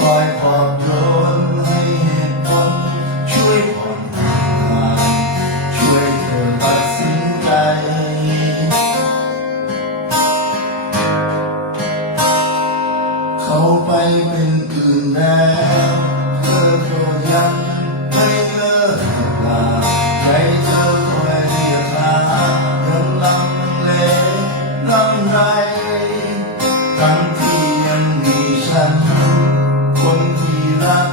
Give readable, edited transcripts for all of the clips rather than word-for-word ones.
คอยปลอบโยนให้เหตุผลช่วยผ่อนคลายช่วยเธอตัดสินใจเขาไปเป็นอื่นแล้วเธอก็ยังไม่เลิกลาใจเธอคอยเรียกหายังลังเลลังไรทั้งที่ยังมีฉันคนที่รัก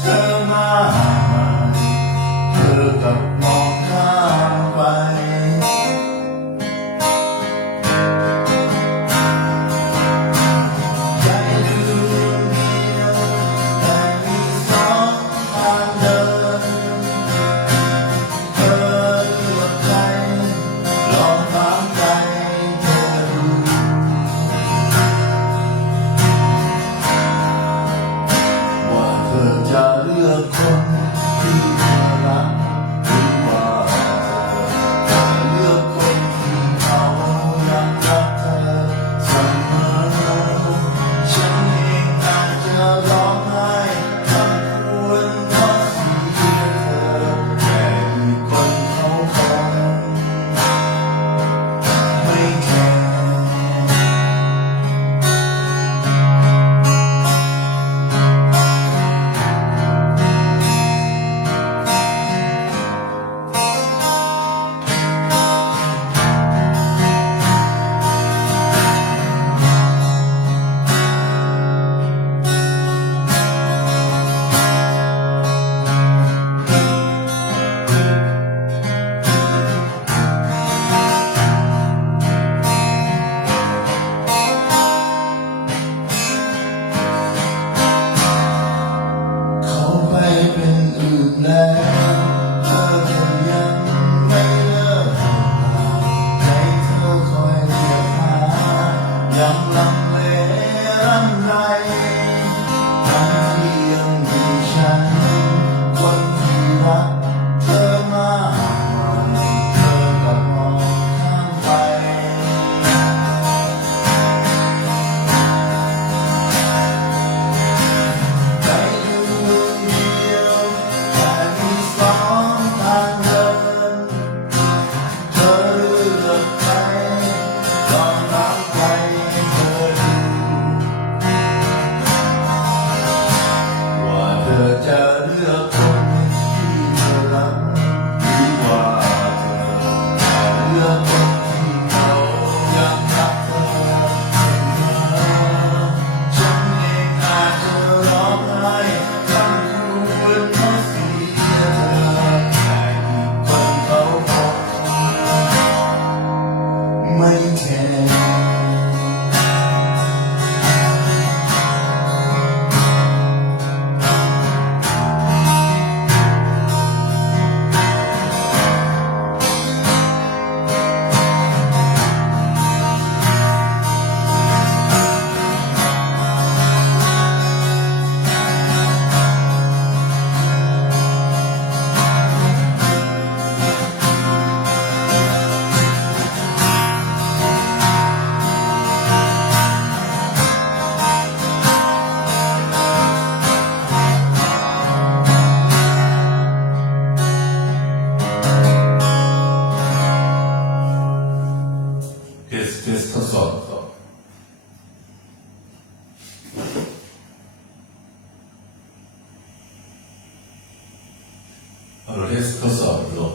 เธอมากเธอกับมองข้ามไปใจลืมเดียวแต่มีสองทางเดินเธอเลือกใครลองถามใจเธอดูว่าเธอจะเลือกคนที่เธอรักหรือว่าเธอจะเลือกคนที่เขายังรักเธอเสมอฉันเองอาจจะร้องไห้ทั้งควรเพราะเสียเธอแต่อีกคนเขาคงไม่แคร์เขาไปเป็นอื่นแล้วเธอจะยังไม่เลิกลาให้เธอคอยเรียกหายังลังเลลังไรทั้งที่ยังมีฉันคนที่รักเธอมากเธอกับมองข้ามไปใจลืมเดียวแต่มีสองทางเดินเธอเลือกใครลองถามใจเธอดูว่าเธอจะเลือกคนที่เธอรักหรือว่าเธอจะเลือกคนที่เขายังรักเธอเสมอฉันเองอาจจะร้องไห้ทั้งควรเพราะเสียเธอแต่อีกคนเขาคงไม่แคร์ทดสอบทดสอบโลก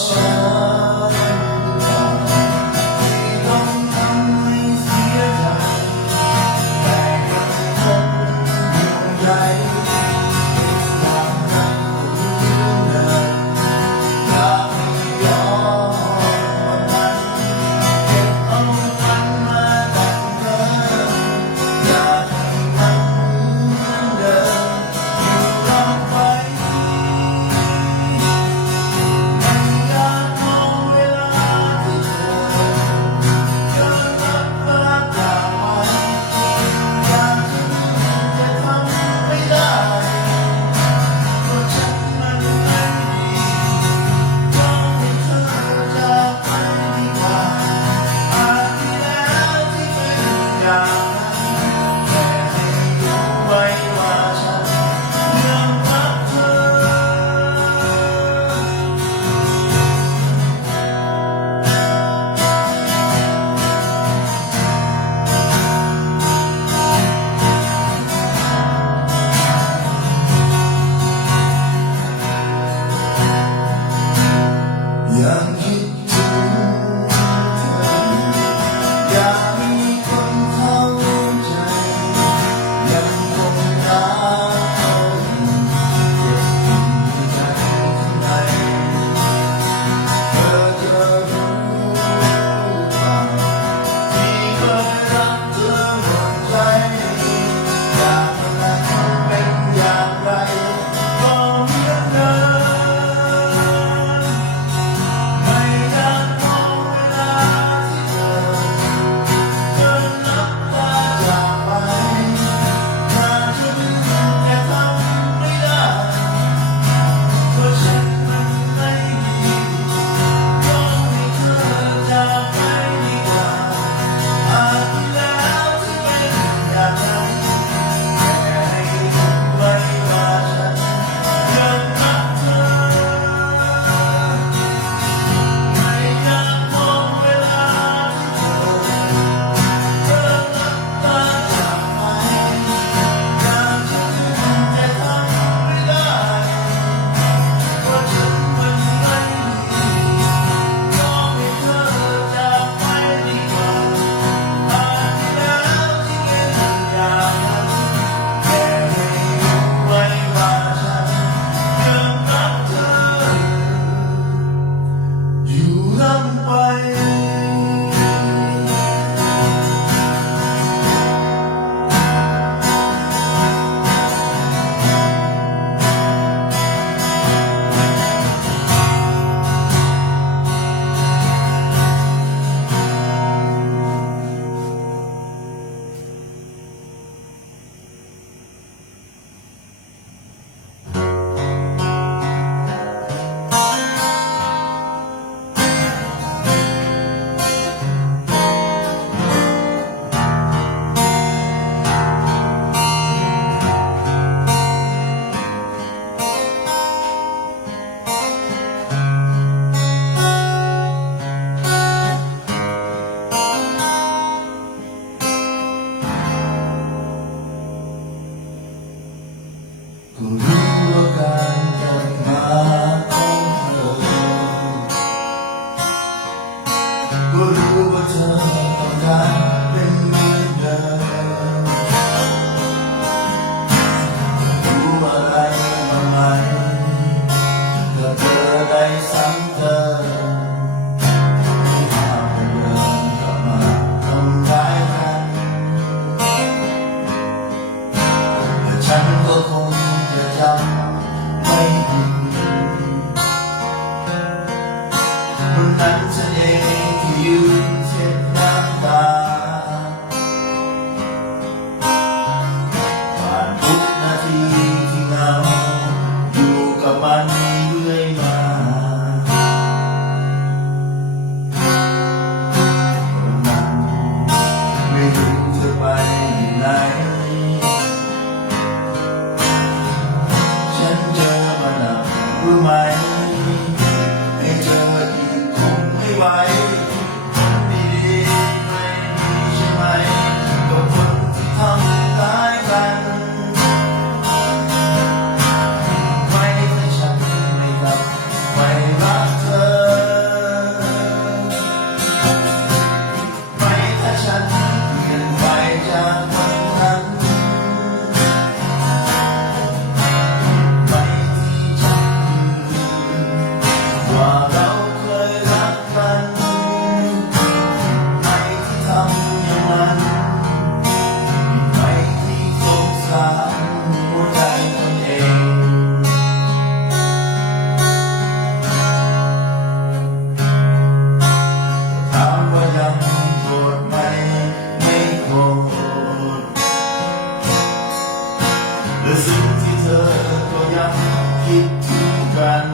ฉันที่ต้องทำให้เสียใจแต่ยังคงห่วงใยอยากให้คุณเดินอยากให้ย้อนวันเก็บเอามันมาแต่งเธออยากให้มันเหมือนเดิมอยู่ตลอดไปไม่อยากมอง ว่าเราเคยรักกันไม่ที่ทำอย่างนั้นไม่ที่สงสารหัวใจตนเองถามว่ายังโกรธไหมไม่โกรธและสิ่งที่เธอก็ยังคิดถึงกัน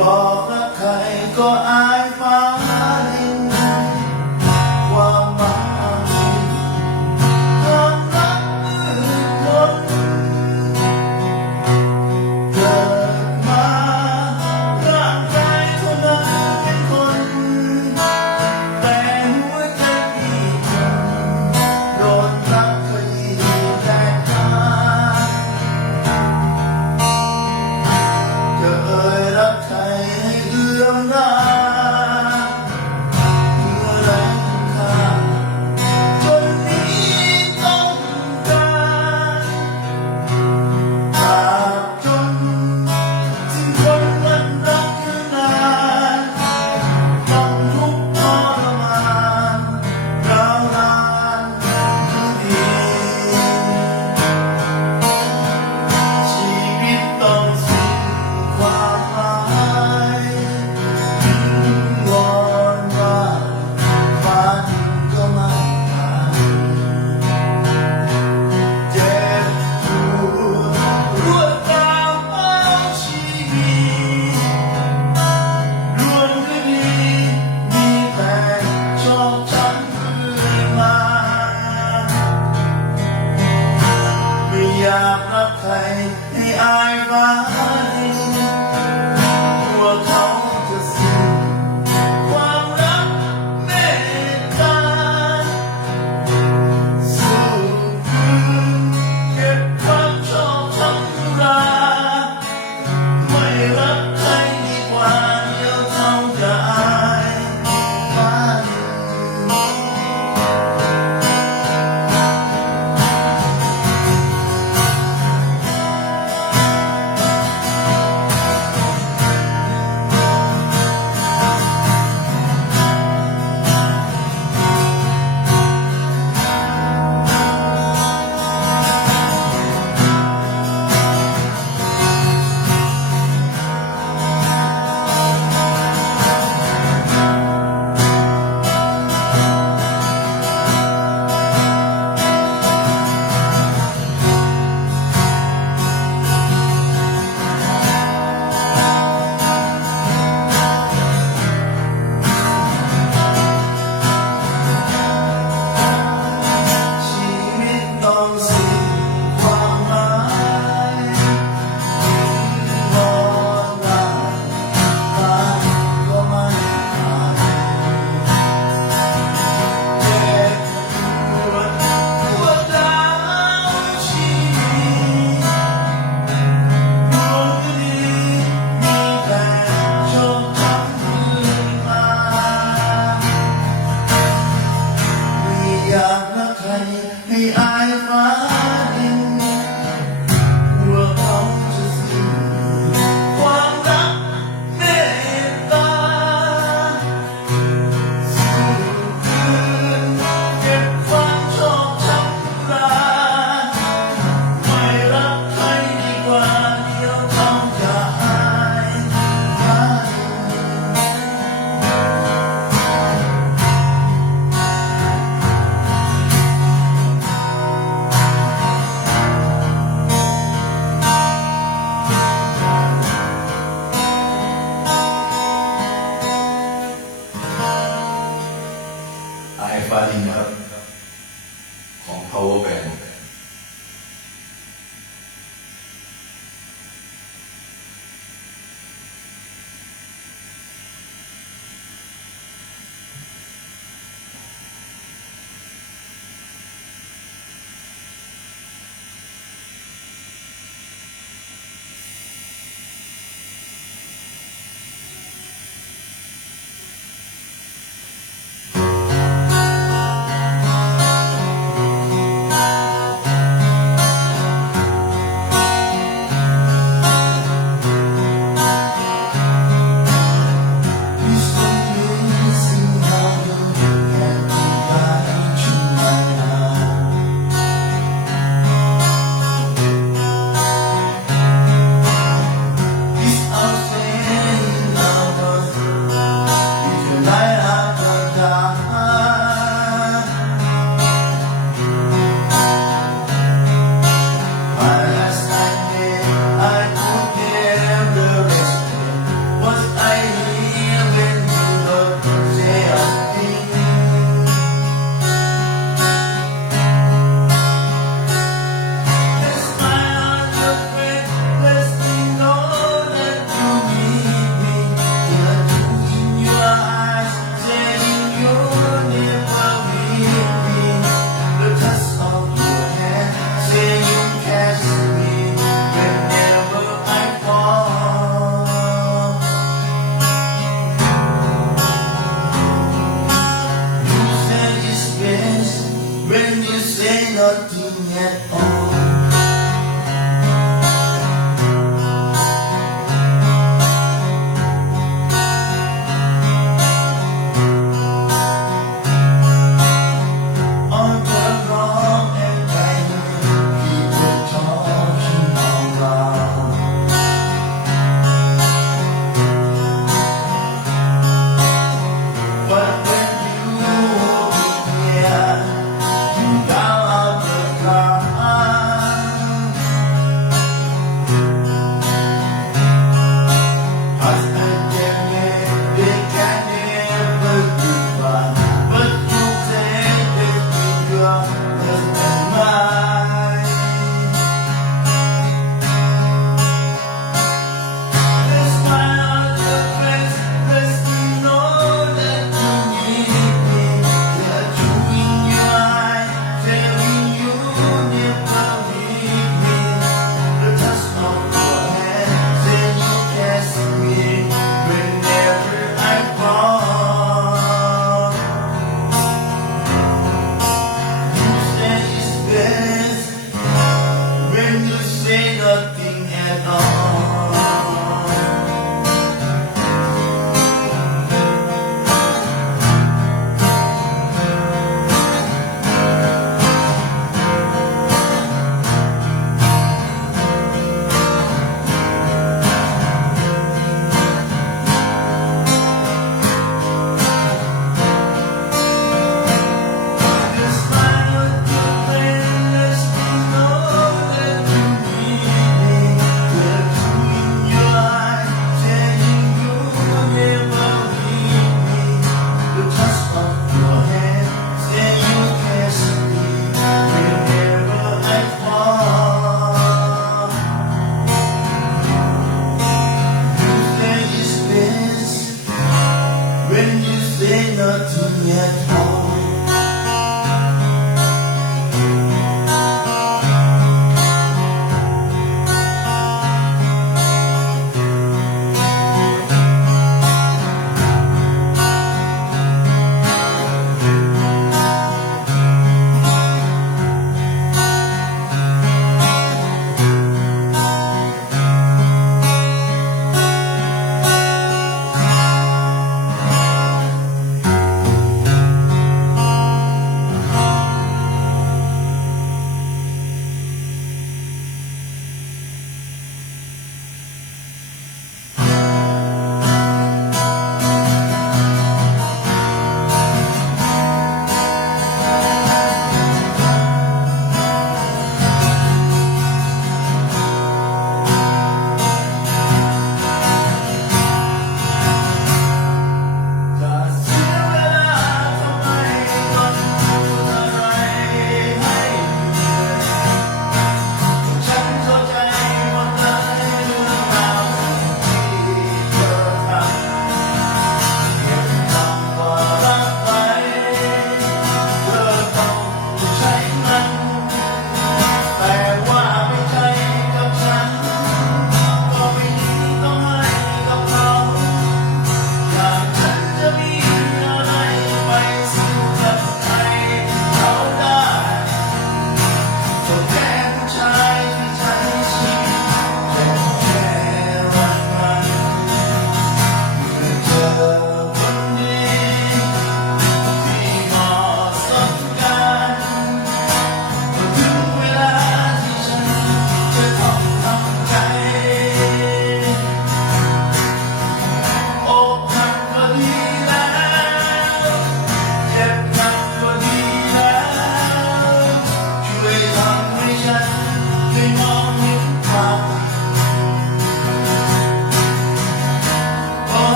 บอกรักใครก็อายฟ้าดินความหวังเอาสิ้นความรักมืดมนเกิดมาร่างกายเท่านั้นเป็นคนแต่หัวใจอีกคนโดนรักขยี้แตกตาจะเอ่ยรักใครให้เอื้อมราเมื่อแรงค่าจนนี้ต้องการตราบจนสิ้นคนวันรักคือนานต้องทุกข์ทรมานร้าวรานคือดีชีวิตต้องสิ้นความหมายวิงวอนว่าฟ้าดินก็ไม่อาจเจ็บปวดรวดราวเอาชีวิตรวมคดีมีแต่ชอกช้ำเรื่อยมาไม่อยากรักใครให้อายฟ้าดินกลัวเขาจะสิ้นความรักเมตตาสู้คืนเก็บความชอกช้ำราไม่รักใครดีกว่าเดียวเท่าจะอายฟ้าดินชีวิตต้องสิ้นความหมายวิงวอนว่าฟ้าดินก็ไม่อาจเจ็บปวดรวดร้าวชีวิตรวมคดีมีแต่ชอกช้ำเรื่อยมาไม่อยากรักใครให้อายฟ้าดินกลัวเขาจะสิ้นความรักเมตตาสู้คืนเก็บความชอกช้ำราไม่รักใครดีกว่าเดียวเท่าจะอายฟ้าดิน อายฟ้าดินนะครับของ Power Band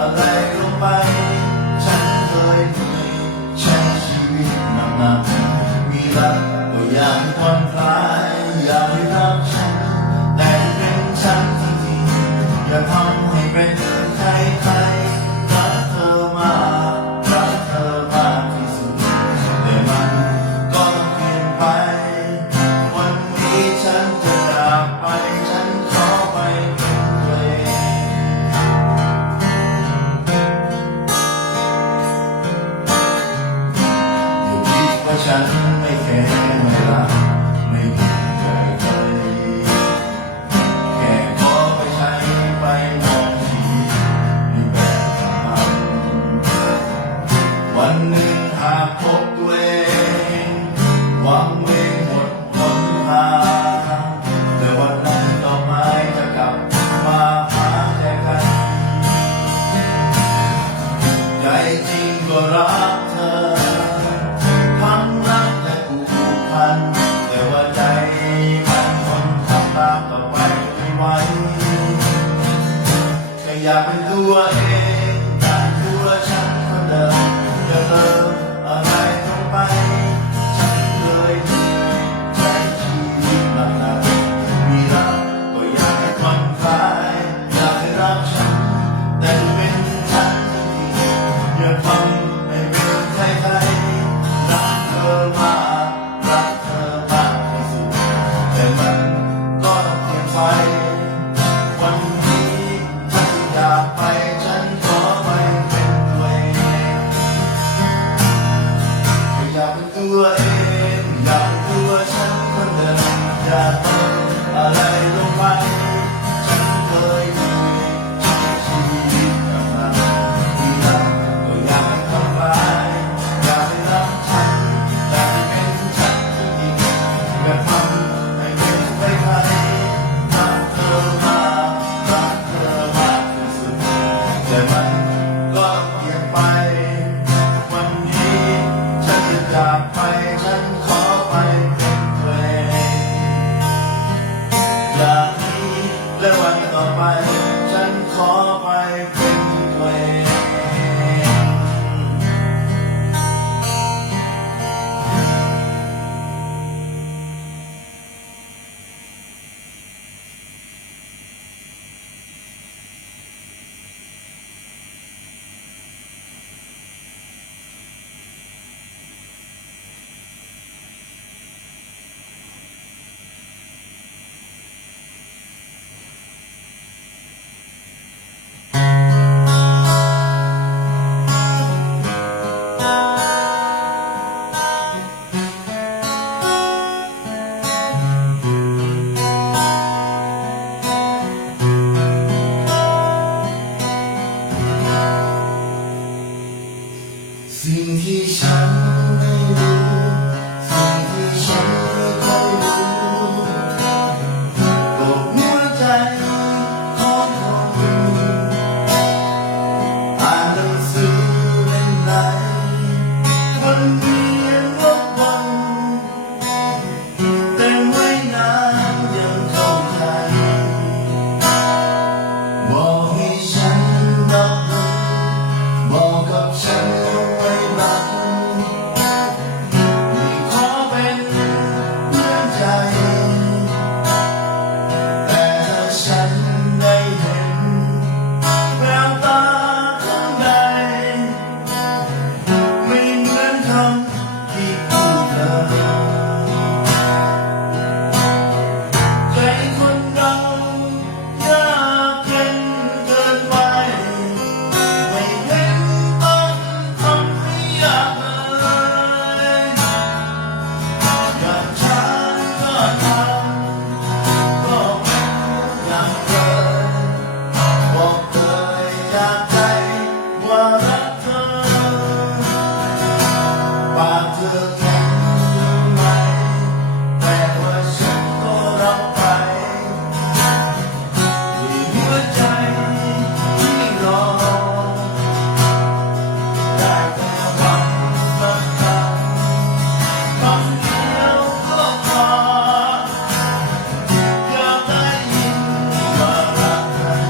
อะไรลงไปฉันเคยเหนื่อยใช้ชีวิตหนักๆมีรักก็อยากให้ผ่อนคลายอยากให้รักฉันแต่เป็นฉันจริงๆอย่าทำให้เป็นใครรักเธอมากรักเธอมากที่สุดแต่มันก็ต้องเปลี่ยนไปวันนี้ฉันจะจากไปฉันขอไปเป็นตัวเองอย่าคิดว่าฉันไม่แคร์ไม่รักไม่มีใจใครแค่ขอไปใช้ไปมองชีวิตในแบบของมันวันหนึ่งหากพบตัวเองหวังเวงหมดหนทางแต่วันนั้นดอกไม้จะกลับมาหาแต่กันใจจริงก็รักเธอทั้งรักและผูกพันแต่ว่าใจมันคนทำตามต่อไปไม่ไหวแค่อยากเป็นตัวเองอยากตัวฉันคนเดิมจะเติมอะไรลงไปฉันเคยเหนื่อยใช้ชีวิตหนักๆมีรักก็อยากให้ผ่อนคลายอยากให้รักฉันแต่เป็นฉันจริงๆอย่าทำให้เป็นใครรักเธอมากรักเธอมากที่สุดแต่มันก็ต้องเปลี่ยนไปวันนี้ฉันอยากไปฉันขอไปเป็นตัวเองอยากเป็นตัวเองอยากเป็นตัวฉันคนเดิมอยากเติมอะไรลงไปฉันเคยเหนื่อยใช้ชีวิตหนักๆมีรักก็อยากให้ผ่อนคลายอยากให้รักฉันแต่เป็นฉันจริงๆอย่าทำให้เป็นใครรักเธอมากรักเธอมากที่สุดแต่มันก็เปลี่ยนไปวันนี้ฉันจะจากไปฉันขอไปเป็นตัวเองจากนี้และวันต่อไปฉันขอไปเป็นตัวเอง สิ่งที่ฉันไม่รู้สิ่งที่ฉันไม่ค่อยรู้ก็หัวใจของคนอ่านหนังสือเล่มไหนวันเวียนวกวนแต่ไม่นานยังเข้าใจบอกให้ฉันรับรู้บอกกับฉันไม่รักไม่ขอเป็นเพื่อนใจแต่ถ้าฉันได้เห็นแววตาข้างในไม่เหมือนคำที่พูดเลยใจคนเรายากเย็นเกินไปไม่เห็นต้องทำให้ยากเลยอย่างฉันก็ทำก็อย่างเคยบอกเลยจากใจว่ารักเธอปากเธอแข็งอยู่ไหมแต่ว่าฉันก็รับไปด้วยหัวใจที่รอได้แต่หวังสักคำเดียวก็พออยากได้ยินว่ารักกัน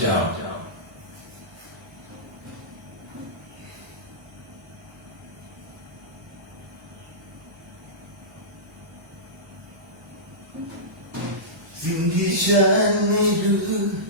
เจ้าสิ่งที่ฉันไม่รู้